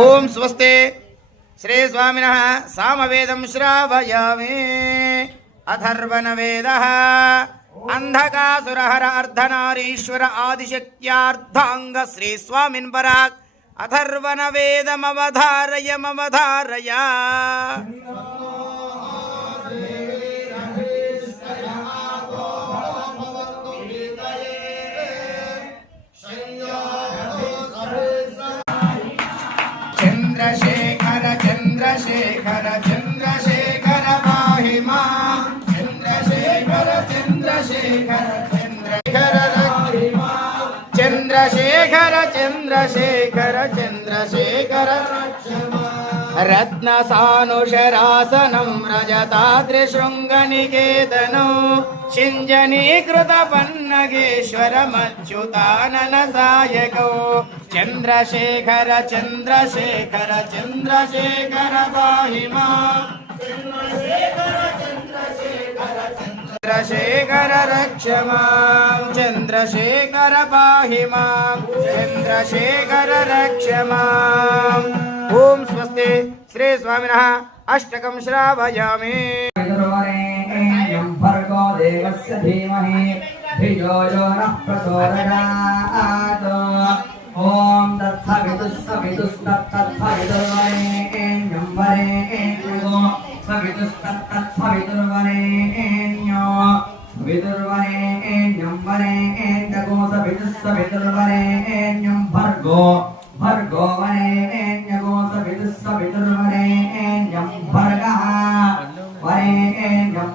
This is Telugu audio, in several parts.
ఓం స్వస్తే శ్రీ స్వామిన సామవేదం శ్రావయామి అథర్వణ వేద అంధకాసురహర అర్ధనారీశ్వర ఆదిశక్త్యార్ధాంగ శ్రీ స్వామిన్ పరాక్ అథర్వణ వేదమవధారయ చంద్రశేఖర చంద్రశేఖర పాహి మా చంద్రశేఖర చంద్రశేఖర చంద్రశేఖర చంద్రశేఖర చంద్రశేఖర చంద్రశేఖర రత్నసానుశరాసనం రజతాద్రిశృంగనికేతనం సింజనీకృత పన్నగేశ్వరమచ్యుతానన సాయకౌ చంద్రశేఖర చంద్రశేఖర చంద్రశేఖర పాహి మా చంద్రశేఖర రక్ష మాం చంద్రశేఖర పాహి మాం చంద్రశేఖర శ్రీ స్వామిన అష్టకం శ్రావయామి పితృవరేణ్యం భర్గో దేవస్య ధీమహి ధియో యో भर्गो। ప్రచోదయాత్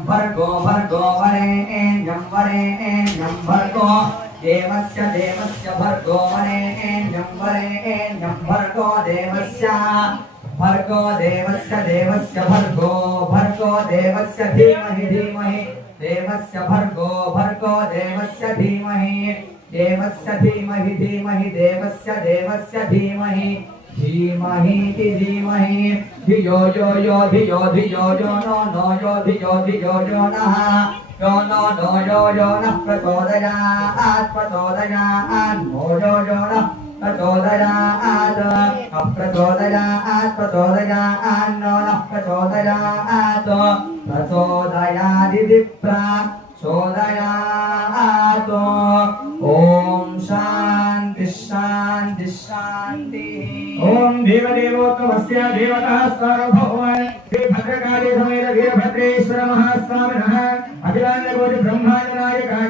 भर्गो भर्गो वरेण्यं वरेण्यं भर्गो देवस्य देवस्य भर्गो वरेण्यं वरेण्यं भर्गो देवस्य भर्गो देवस्य देवस्य भर्गो भर्गो देवस्य धीमहि धीमहि देवस्य भर्गो भर्गो देवस्य धीमहि देवस्य धीमहि धीमहि देवस्य देवस्य धीमहि धीमहि धीमहि धियो यो यो धियो धियो यो नो नो यो धियो धियो यो नः यो नो नो यो यो नः प्रचोदयात् प्रचोदयात् नो यो यो नः प्रचोदयात् अप्रचोदयात् प्रचोदयात् नो नः प्रचोदयात् प्रचोदयादिति प्रचोदयात् ॐ ओम देवदेवोत्तमस्य देवतः सार्वभौम श्री भद्रकाली समेत वीरभद्रेश्वर महास्वामिनः अभिलान्यकोटि ब्रह्माननायकाय